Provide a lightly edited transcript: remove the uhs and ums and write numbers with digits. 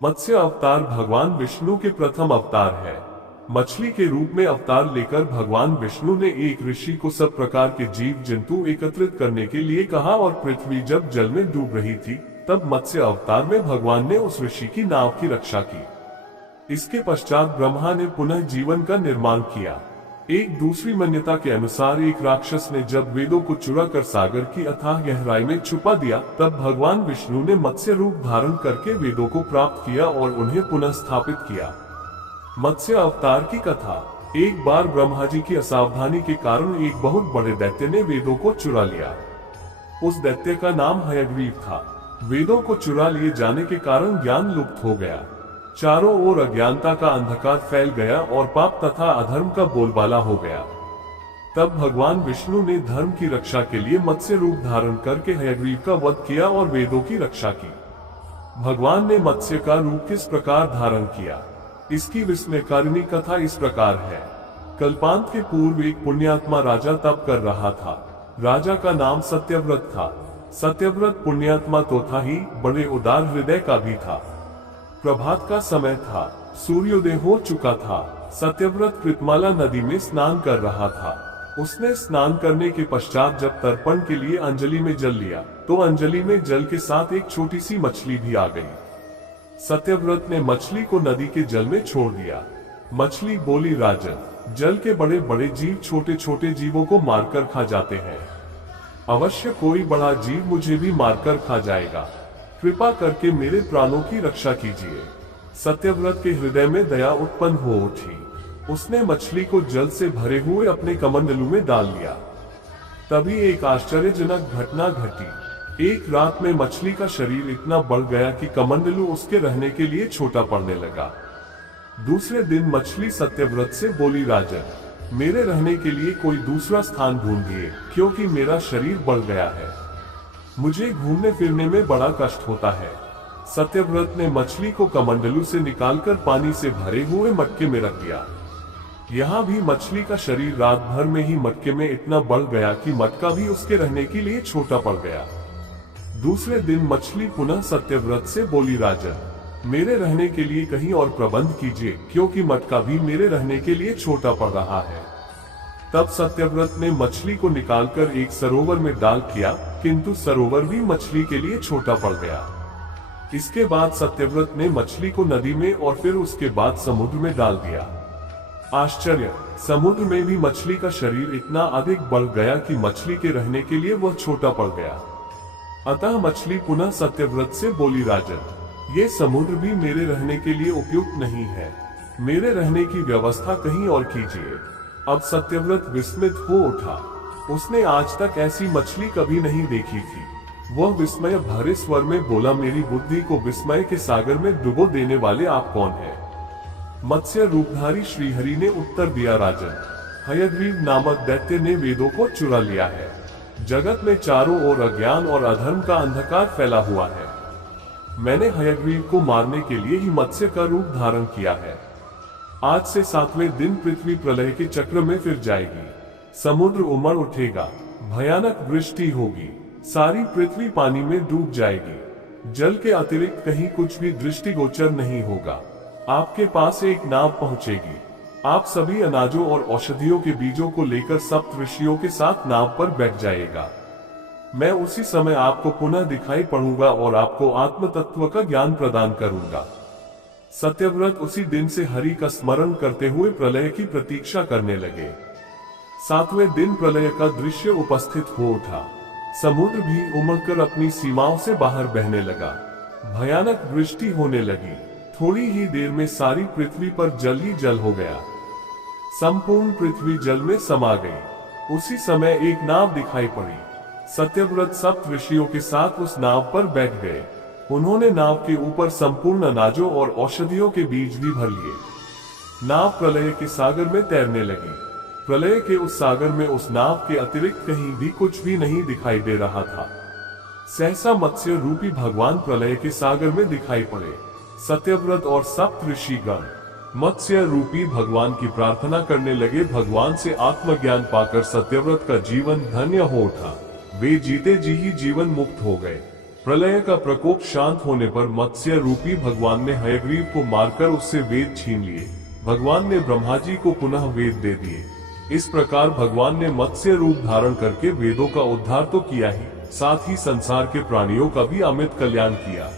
मत्स्य अवतार भगवान विष्णु के प्रथम अवतार है। मछली के रूप में अवतार लेकर भगवान विष्णु ने एक ऋषि को सब प्रकार के जीव जंतु एकत्रित करने के लिए कहा और पृथ्वी जब जल में डूब रही थी तब मत्स्य अवतार में भगवान ने उस ऋषि की नाव की रक्षा की। इसके पश्चात ब्रह्मा ने पुनः जीवन का निर्माण किया। एक दूसरी मान्यता के अनुसार एक राक्षस ने जब वेदों को चुरा कर सागर की अथाह गहराई में छुपा दिया तब भगवान विष्णु ने मत्स्य रूप धारण करके वेदों को प्राप्त किया और उन्हें पुनः स्थापित किया। मत्स्य अवतार की कथा। एक बार ब्रह्मा जी की असावधानी के कारण एक बहुत बड़े दैत्य ने वेदों को चुरा लिया। उस दैत्य का नाम हयग्रीव था। वेदों को चुरा लिए जाने के कारण ज्ञान लुप्त हो गया। चारों ओर अज्ञानता का अंधकार फैल गया और पाप तथा अधर्म का बोलबाला हो गया। तब भगवान विष्णु ने धर्म की रक्षा के लिए मत्स्य रूप धारण करके हयग्रीव का वध किया और वेदों की रक्षा की। भगवान ने मत्स्य का रूप किस प्रकार धारण किया, इसकी विस्मयकारिणी कथा इस प्रकार है। कल्पांत के पूर्व एक पुण्यात्मा राजा तप कर रहा था। राजा का नाम सत्यव्रत था। सत्यव्रत पुण्यात्मा तो था ही, बड़े उदार हृदय का भी था। प्रभात का समय था, सूर्योदय हो चुका था। सत्यव्रत कृतमाला नदी में स्नान कर रहा था। उसने स्नान करने के पश्चात जब तर्पण के लिए अंजलि में जल लिया तो अंजलि में जल के साथ एक छोटी सी मछली भी आ गई। सत्यव्रत ने मछली को नदी के जल में छोड़ दिया। मछली बोली, राजन, जल के बड़े बड़े जीव छोटे छोटे जीवों को मारकर खा जाते हैं। अवश्य कोई बड़ा जीव मुझे भी मारकर खा जाएगा। कृपा करके मेरे प्राणों की रक्षा कीजिए। सत्यव्रत के हृदय में दया उत्पन्न हो उठी। उसने मछली को जल से भरे हुए अपने कमंडलू में डाल लिया। तभी एक आश्चर्यजनक घटना घटी। एक रात में मछली का शरीर इतना बढ़ गया कि कमंडलू उसके रहने के लिए छोटा पड़ने लगा। दूसरे दिन मछली सत्यव्रत से बोली, राजन, मेरे रहने के लिए कोई दूसरा स्थान ढूंढिए, क्योंकि मेरा शरीर बढ़ गया है। मुझे घूमने फिरने में बड़ा कष्ट होता है। सत्यव्रत ने मछली को कमंडलू से निकालकर पानी से भरे हुए मटके में रख दिया। यहाँ भी मछली का शरीर रात भर में ही मटके में इतना बढ़ गया कि मटका भी उसके रहने के लिए छोटा पड़ गया। दूसरे दिन मछली पुनः सत्यव्रत से बोली, राजन, मेरे रहने के लिए कहीं और प्रबंध कीजिए, क्योंकि मटका भी मेरे रहने के लिए छोटा पड़ रहा है। तब सत्यव्रत ने मछली को निकालकर एक सरोवर में डाल किया, किंतु सरोवर भी मछली के लिए छोटा पड़ गया। इसके बाद सत्यव्रत ने मछली को नदी में और फिर उसके बाद समुद्र में डाल दिया। आश्चर्य, समुद्र में भी मछली का शरीर इतना अधिक बढ़ गया कि मछली के रहने के लिए वह छोटा पड़ गया। अतः मछली पुनः सत्यव्रत से बोली, राजन, ये समुद्र भी मेरे रहने के लिए उपयुक्त नहीं है। मेरे रहने की व्यवस्था कहीं और कीजिए। अब सत्यव्रत विस्मित हो उठा। उसने आज तक ऐसी मछली कभी नहीं देखी थी। वह विस्मय भरे स्वर में बोला, मेरी बुद्धि को विस्मय के सागर में डुबो देने वाले आप कौन हैं? मत्स्य रूपधारी श्रीहरि ने उत्तर दिया, राजन, हयग्रीव नामक दैत्य ने वेदों को चुरा लिया है। जगत में चारों ओर अज्ञान और अधर्म का अंधकार फैला हुआ है। मैंने हयग्रीव को मारने के लिए ही मत्स्य का रूप धारण किया है। आज से 7वें दिन पृथ्वी प्रलय के चक्र में फिर जाएगी। समुद्र उमड़ उठेगा, भयानक वृष्टि होगी, सारी पृथ्वी पानी में डूब जाएगी। जल के अतिरिक्त कहीं कुछ भी दृष्टिगोचर नहीं होगा। आपके पास एक नाव पहुंचेगी। आप सभी अनाजों और औषधियों के बीजों को लेकर सप्त ऋषियों के साथ नाव पर बैठ जाएगा। मैं उसी समय आपको पुनः दिखाई पड़ूंगा और आपको आत्म तत्व का ज्ञान प्रदान करूंगा। सत्यव्रत उसी दिन से हरि का स्मरण करते हुए प्रलय की प्रतीक्षा करने लगे। 7वें दिन प्रलय का दृश्य उपस्थित हो उठा। समुद्र भी उमड़कर अपनी सीमाओं से बाहर बहने लगा। भयानक वृष्टि होने लगी। थोड़ी ही देर में सारी पृथ्वी पर जल ही जल हो गया। संपूर्ण पृथ्वी जल में समा गई। उसी समय एक नाव दिखाई पड़ी। सत्यव्रत सप्त ऋषियों के साथ उस नाव पर बैठ गए। उन्होंने नाव के ऊपर संपूर्ण अनाजों और औषधियों के बीज भी भर लिए। नाव प्रलय के सागर में तैरने लगी। प्रलय के उस सागर में उस नाव के अतिरिक्त कहीं भी कुछ भी नहीं दिखाई दे रहा था। सहसा मत्स्य रूपी भगवान प्रलय के सागर में दिखाई पड़े। सत्यव्रत और सप्त ऋषिगण मत्स्य रूपी भगवान की प्रार्थना करने लगे। भगवान से आत्मज्ञान पाकर सत्यव्रत का जीवन धन्य हो उठा। वे जीते जी ही जीवन मुक्त हो गए। प्रलय का प्रकोप शांत होने पर मत्स्य रूपी भगवान ने हयग्रीव को मारकर उससे वेद छीन लिए। भगवान ने ब्रह्मा जी को पुनः वेद दे दिए। इस प्रकार भगवान ने मत्स्य रूप धारण करके वेदों का उद्धार तो किया ही, साथ ही संसार के प्राणियों का भी अमित कल्याण किया।